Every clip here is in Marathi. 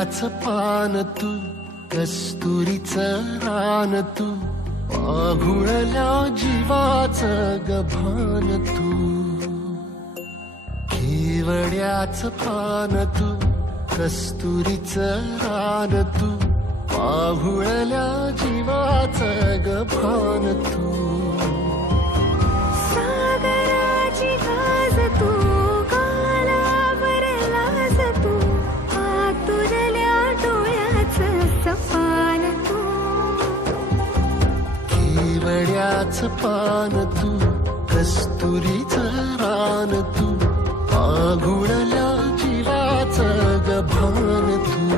केवड्याचं पान तू, कस्तुरीचं रान तू, पाघुळल्या जीवाचं गभान तू. केवड्याचं पान तू, कस्तुरीचं रान तू, पाघुळल्या जीवाचं गभान तू. सागराची गाज तू, गालावर लाज तू, आतुरल्या डोळ्याचं सपान तू. केवड्याचं पान तू, कस्तुरीचं रान तू, पाघुळल्या जीवाचं गभान तू.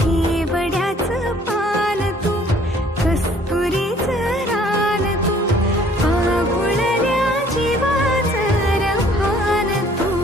केवड्याचं पान तू, कस्तुरीचं रान तू, पाघुळल्या जीवाचं रभान तू.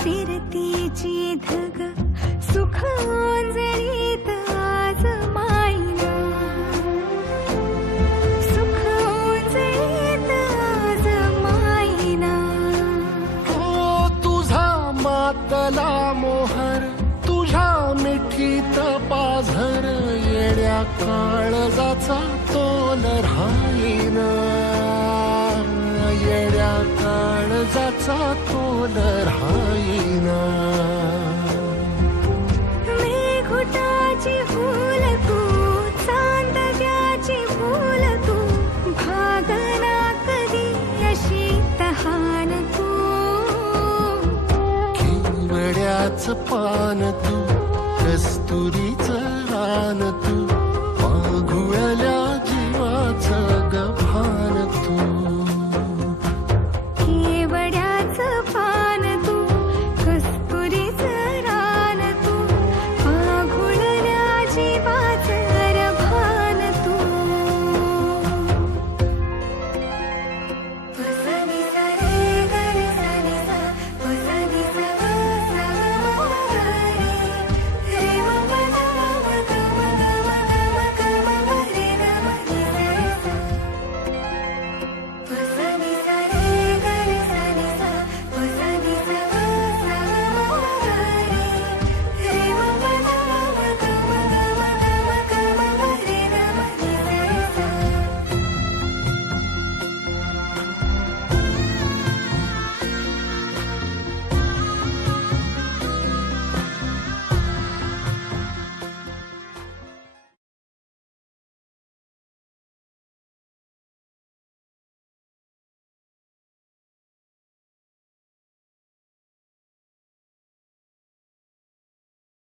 फिरतीची धग सुख ओंजळीत आज मायना, सुख ओंजळीत आज मायना. हो तुझा मातला मोहर, तुझ्या मिठीत पाझर, येड्या काळजाचा तोल राहीना, येड्या काळजाचा तोल राहीना. मेघुटाची फूल तू, चांदव्याची फूल तू, भागना कधी अशी तहान तू. केवड्याचं पान तू, कस्तुरीचं रान तू,